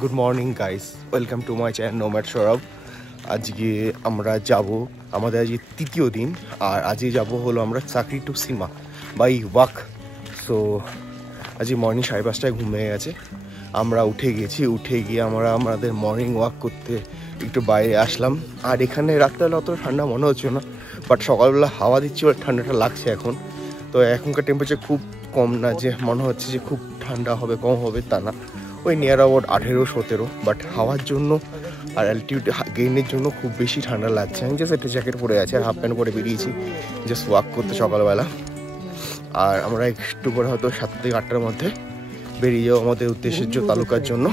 Good morning guys, welcome to my channel nomad Sourav. আজকে আমরা যাব, আমাদের আজকে তৃতীয় দিন, আর আজকে যাব হলো আমরা চাকরি টু সীমা বাই ওয়াক। সো আজকে মর্নিং 5:30টায় ঘুম ভেঙে গেছে, আমরা উঠে গিয়ে আমরা আমাদের মর্নিং ওয়াক করতে একটু বাইরে আসলাম। আর এখানে রাত্রেবেলা অত ঠান্ডা মনে হচ্ছে না, বাট সকালবেলা হাওয়া দিচ্ছে, ঠান্ডাটা লাগছে এখন। তো এখনকার টেম্পারেচার খুব কম না যে মনে হচ্ছে যে খুব ঠান্ডা হবে, কম হবে তা না, ওই নিয়ার অ্যাবাউট 18-17। বাট হাওয়ার জন্য আর অ্যালটিটিউড গেইনের জন্য খুব বেশি ঠান্ডা লাগছে। আমি জাস্ট একটা জ্যাকেট পরে আছি আর হাফ প্যান্ট পরে বেরিয়েছি জাস্ট ওয়াক করতে সকালবেলা। আর আমরা একটু করে হয়তো 7 থেকে 8টার মধ্যে বেরিয়ে যাবো আমাদের উদ্দেশ্যের তালুকার জন্য।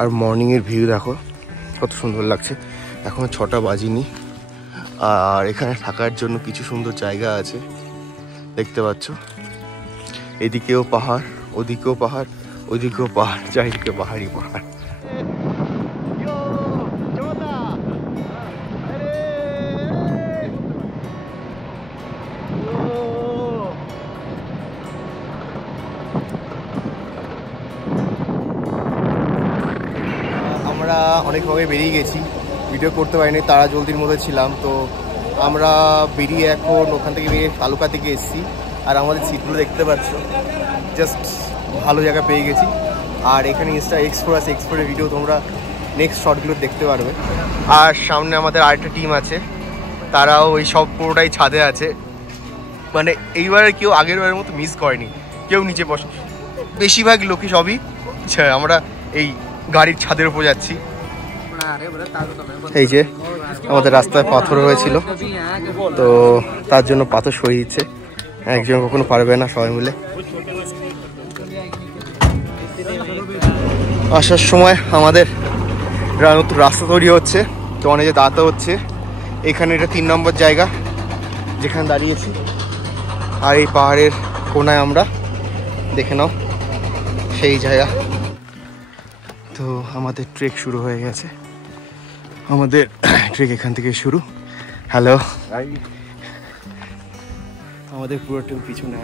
আর মর্নিংয়ের ভিউ দেখো কত সুন্দর লাগছে, এখন 6টা বাজিনি। আর এখানে থাকার জন্য কিছু সুন্দর জায়গা আছে দেখতে পাচ্ছ, এদিকেও পাহাড়, ওদিকেও পাহাড়, ওদিকেও পাহাড়, চারিদিকে পাহাড়ি পাহাড়। আমরা অনেকভাবে বেরিয়ে গেছি, ভিডিও করতে পারিনি, তারা জলদির মধ্যে ছিলাম। তো আমরা বেরিয়ে এখন ওখান থেকে বেরিয়ে তালুকা থেকে এসেছি। আর আমাদের সিটগুলো দেখতে পাচ্ছ, জাস্ট ভালো জায়গা পেয়ে গেছি। আর এখানে ইনস্টা এক্সপ্লোর আছে, এক্সপ্লোরের ভিডিও তোমরা নেক্সট শর্টগুলো দেখতে পারবে। আর সামনে আমাদের আরেকটা টিম আছে, তারাও ওই সব পুরোটাই ছাদে আছে। মানে এইবারে কেউ আগের বারের মতো মিস করেনি, কেউ নিচে বসে, বেশিরভাগ লোকই সবই আমরা এই গাড়ির ছাদের উপর যাচ্ছি। এই যে আমাদের রাস্তায় পাথর হয়েছিল, তো তার জন্য পাথর সরিয়ে দিচ্ছে, একজন কখনো পারবে না, সবাই মিলে। আসার সময় আমাদের নতুন রাস্তা তৈরি হচ্ছে, তো অনেকে দাঁড়াতে হচ্ছে। এখানে এটা 3 নম্বর জায়গা যেখানে দাঁড়িয়েছি। আর এই পাহাড়ের কোনায় আমরা দেখে নাও সেই জায়গা। তো আমাদের ট্রেক শুরু হয়ে গেছে, আমাদের ট্রেক এখান থেকে শুরু। হ্যালো, আমাদের পুরো টিম পিছনে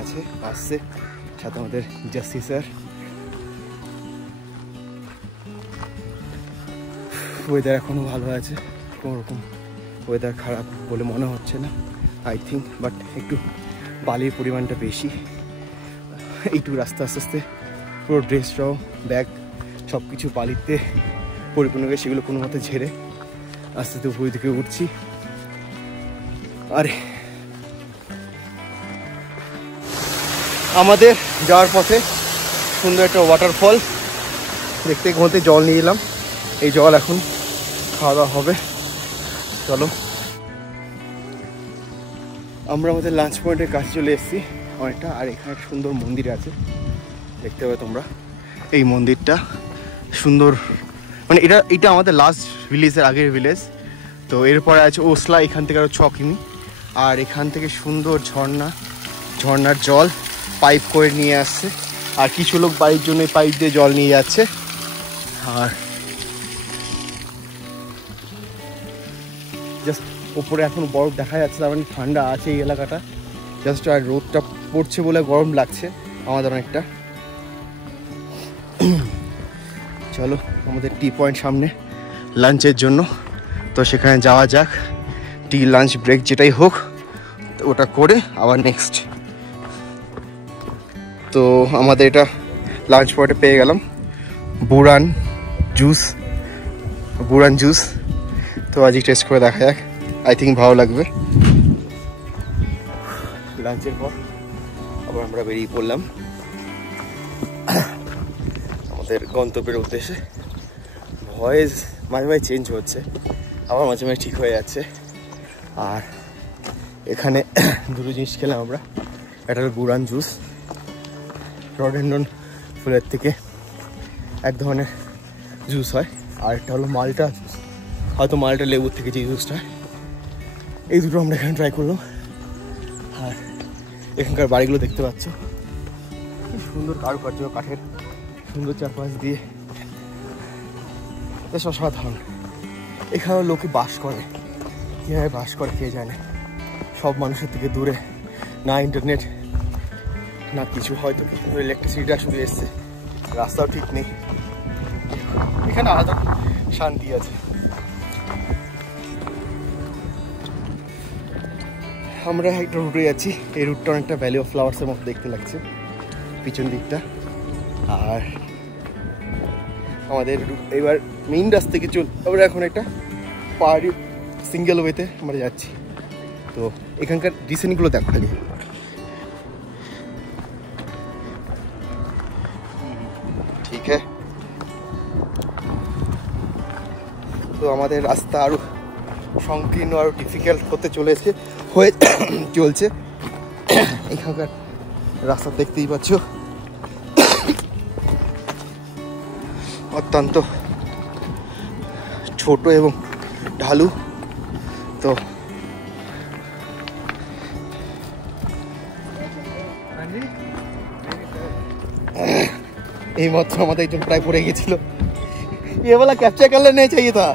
আসছে, সাথে আমাদের জাস্টি স্যার। ওয়েদার এখনও ভালো আছে, কোনোরকম ওয়েদার খারাপ বলে মনে হচ্ছে না আই থিঙ্ক, বাট একটু বালির পরিমাণটা বেশি। এইটুকু রাস্তা আস্তে আস্তে পুরো ড্রেস সহ ব্যাগ সব কিছু বালিতে পরিপূর্ণ হয়ে সেগুলো কোনো মতে ঝেড়ে আস্তে আস্তে উপরের দিকে উঠছি। আর আমাদের যাওয়ার পথে সুন্দর একটা ওয়াটারফল দেখতে ঘুমতে জল নিয়ে এলাম, এই জল এখন খাওয়া দাওয়া হবে। চলো, আমরা আমাদের লাঞ্চ পয়েন্টের কাছে চলে এসেছি অনেকটা। আর এখানে একটা সুন্দর মন্দির আছে, দেখতে পাবে তোমরা। এই মন্দিরটা সুন্দর, মানে এটা আমাদের লাস্ট ভিলেজের আগের ভিলেজ। তো এরপরে আছে ওসলা, এখান থেকে আরও 6 কিমি। আর এখান থেকে সুন্দর ঝর্ণার জল পাইপ করে নিয়ে আসছে। আর কিছু লোক বাড়ির জন্য পাইপ দিয়ে জল নিয়ে যাচ্ছে। আর জাস্ট ওপরে এখন বরফ দেখা যাচ্ছে, তার মানে ঠান্ডা আছে এই এলাকাটা জাস্ট। আর রোদটা পড়ছে বলে গরম লাগছে আমাদের অনেকটা। চলো, আমাদের টি পয়েন্ট সামনে লাঞ্চের জন্য, তো সেখানে যাওয়া যাক। টি লাঞ্চ ব্রেক যেটাই হোক ওটা করে আবার নেক্সট। তো আমাদের এটা লাঞ্চ পয়েন্টে পেয়ে গেলাম বুরান জুস। তো আজকে টেস্ট করে দেখা যাক, আই থিঙ্ক ভালো লাগবে। লাঞ্চের পর আবার আমরা বেরিয়ে পড়লাম আমাদের গন্তব্যের উদ্দেশ্যে। ভয়েস মাঝে মাঝে চেঞ্জ হচ্ছে, আবার মাঝে মাঝে ঠিক হয়ে যাচ্ছে। আর এখানে দুটো জিনিস খেলাম আমরা, একটা হলো বুরান জুস, রডেন্ডন ফুলের থেকে এক ধরনের জুস হয়। আর একটা হলো মাল্টা জুস, হয়তো মাল্টা লেবুর থেকে যে জুসটা, এই দুটো আমরা এখানে ট্রাই করলাম। আর এখানকার বাড়িগুলো দেখতে পাচ্ছ, কি সুন্দর কারুকার্য, কাঠের সুন্দর চারপাশ দিয়ে, বেশ অসাধারণ। এখানেও লোকে বাস করে, কীভাবে বাস করে কে জানে, সব মানুষের থেকে দূরে, না ইন্টারনেট না কিছু, হয়তো ইলেকট্রিসিটিটা শুধু এসছে, রাস্তাও ঠিক নেই। এখানে আলাদা শান্তি আছে। আমরা একটা রুটে যাচ্ছি, এই রুটটা অনেকটা ভ্যালি অফ ফ্লাওয়ার্সের মতো দেখতে লাগছে পিছন দিকটা। আর আমাদের এবার মেইন রাস্তা থেকে আমরা এখন একটা পাহাড়ি সিঙ্গেল ওয়েতে আমরা যাচ্ছি। তো এখানকার ডিসেন্টগুলো দেখো খালি, ঠিক হ্যাঁ। তো আমাদের রাস্তা আরো সংকীর্ণ আরো ডিফিকাল্ট হতে চলেছে, হয়ে চলছে। এখানকার রাস্তা দেখতেই পাচ্ছ অত্যন্ত ছোট এবং ঢালু। তো এই মাত্র আমাদের একজন প্রায় পড়ে গেছিল। ये वाला कैप्चर कर लेना चाहिए था।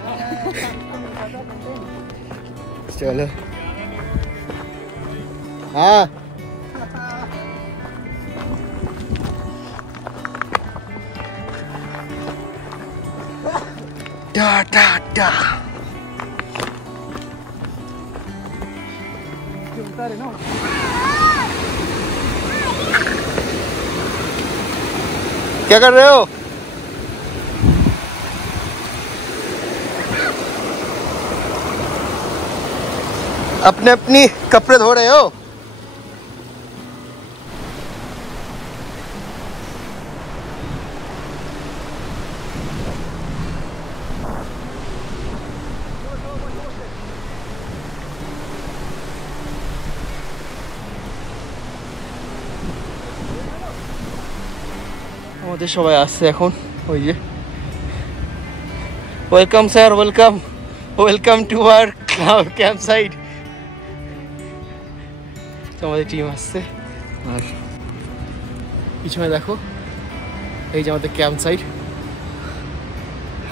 चलो हाँ डा डा डा क्या कर रहे हो? अपने अपनी कपड़े धो रहे हो? আমাদের সবাই আসছে এখন, ওই যে welcome sir, welcome welcome to our camp site. তো আমাদের টিম আসছে, আর পিছনে দেখো এই যে আমাদের ক্যাম্প সাইট।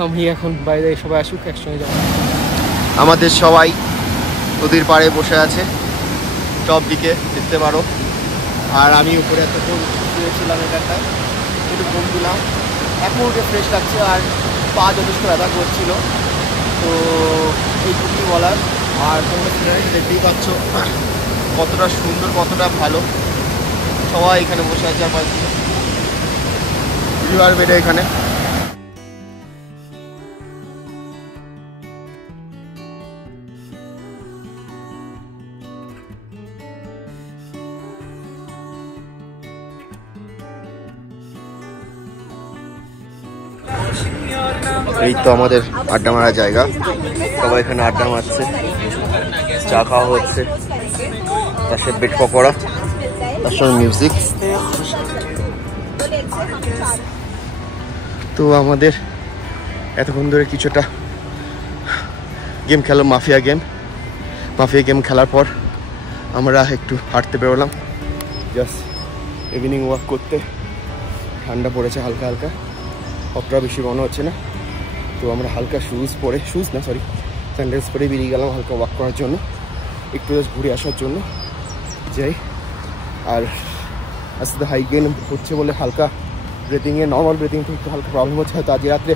আমি এখন বাইরে, সবাই আসুক একসঙ্গে যাবো। আমাদের সবাই নদীর পাড়ে বসে আছে, টপ দিকে দেখতে পারো। আর আমি উপরে এতক্ষণ শুয়েছিলাম, এখানটায় একটু ঘুম দিলাম, এখন উঠে ফ্রেশ লাগছে। আর পা যথেষ্ট ব্যথা করছিল। তো এইটুকুই বলার। আর তোমরা দেখতেই পাচ্ছ কতটা সুন্দর, কতটা ভালো। সবাই এখানে বসে আছে, আর রিভার বেডে এখানে। এই তো আমাদের আড্ডা মারার জায়গা, সবাই এখানে আড্ডা মারছে, চা খাওয়া হচ্ছে, তার সাথে বেড পকোড়া, তার সঙ্গে মিউজিক। তো আমাদের এতক্ষণ ধরে কিছুটা গেম খেলো, মাফিয়া গেম খেলার পর আমরা একটু হাঁটতে বেরোলাম, জাস্ট ইভিনিং ওয়াক করতে। ঠান্ডা পড়েছে হালকা হালকা, অতটা বেশি মনে হচ্ছে না। তো আমরা হালকা স্যান্ডেলস পরে বেরিয়ে গেলাম হালকা ওয়াক করার জন্য, একটু জাস্ট ঘুরে আসার জন্য যাই। আর আস্তে হাই গেইন হচ্ছে বলে হালকা ব্রিথিংয়ে, নর্মাল ব্রিথিং একটু হালকা প্রবলেম হচ্ছে। হয়তো আজ রাত্রে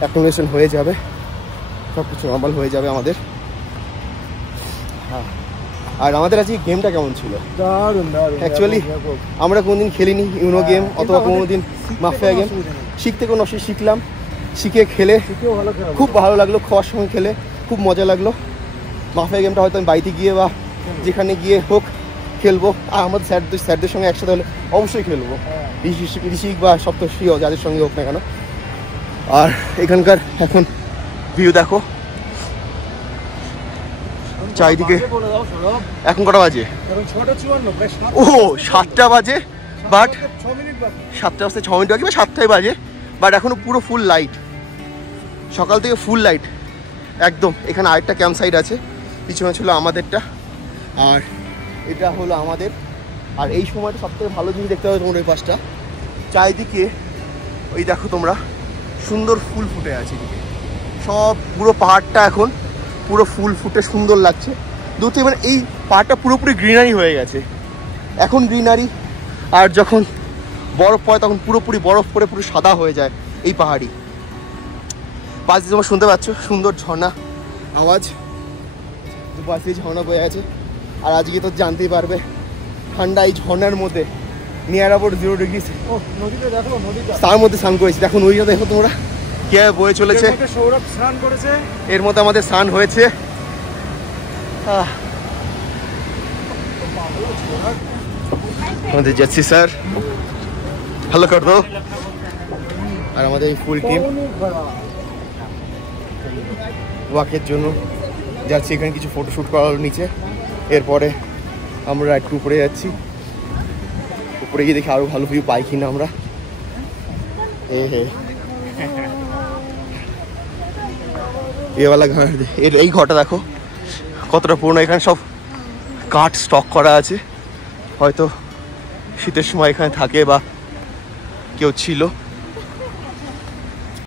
অ্যাকোমোডেশন হয়ে যাবে, সব কিছু নর্মাল হয়ে যাবে আমাদের। হ্যাঁ, আর আমাদের আজকে গেমটা কেমন ছিল? অ্যাকচুয়ালি আমরা কোনোদিন খেলিনি ইউনো গেম অথবা কোনোদিন মাফিয়া গেম। শিখতে কোনো অসুবিধা, শিখলাম, শিখে খেলে খুব ভালো লাগলো। খাওয়ার সময় খেলে খুব মজা লাগলো। মাফিয়া গেমটা হয়তো আমি বাড়িতে গিয়ে বা যেখানে গিয়ে হোক খেলবো, আর আমাদের স্যারদের সঙ্গে একসাথে হলে অবশ্যই খেলবো, ঋষিক বা সপ্তর্ষি যাদের সঙ্গে হোক না কেন। আর এখানকার এখন ভিউ দেখো চারিদিকে। এখন কটা বাজে? ও 7টা বাজে, বাট 7টা বাজতে 6 মিনিট বাকি বা 7টাই বাজে, বাট এখনো পুরো ফুল লাইট, সকাল থেকে ফুল লাইট একদম। এখানে আরেকটা ক্যাম্প সাইট আছে, পিছনে ছিল আমাদেরটা, আর এটা হলো আমাদের। আর এই সময়টা সবথেকে ভালো জিনিস দেখতে হবে তোমরা, ওই পাশটা চারিদিকে ওই দেখো তোমরা, সুন্দর ফুল ফুটে আছে এদিকে সব, পুরো পাহাড়টা এখন পুরো ফুল ফুটে সুন্দর লাগছে দূর থেকে। মানে এই পাহাড়টা পুরোপুরি গ্রিনারি হয়ে গেছে এখন, গ্রিনারি। আর যখন বরফ পড়ে তখন পুরোপুরি বরফ পড়ে পুরো সাদা হয়ে যায় এই পাহাড়ি। পাশ দিয়ে তোমরা শুনতে পাচ্ছ সুন্দর ঝর্ণা আওয়াজ, পাশ দিয়ে ঝর্ণা বয়ে আছে। আর আজকে তো জানতেই পারবে ঠান্ডা এই ঝর্ণার মধ্যে নিয়ার অ্যাবাউট 0 ডিগ্রি। নদীতে দেখো, নদীটা তার মধ্যে স্নান করেছি, দেখো নদীটা দেখো তোমরা কিভাবে বয়ে চলেছে। সৌরভ স্নান করেছে, এর মধ্যে আমাদের স্নান হয়েছে। আমাদের যাচ্ছি স্যার, হ্যালো কর দো। আর আমাদের ফুল টিম ওয়াকের জন্য যাচ্ছি, এখানে কিছু ফটোশ্যুট করা হলো নিচে। এরপরে আমরা একটু উপরে যাচ্ছি, উপরে গিয়ে দেখি আরো ভালো ভিউ পাই কিনা আমরা। এওয়ালা ঘর, এই ঘরটা দেখো কতটা পুরনো। এখানে সব কাঠ স্টক করা আছে, হয়তো শীতের সময় এখানে থাকে বা কেউ ছিল।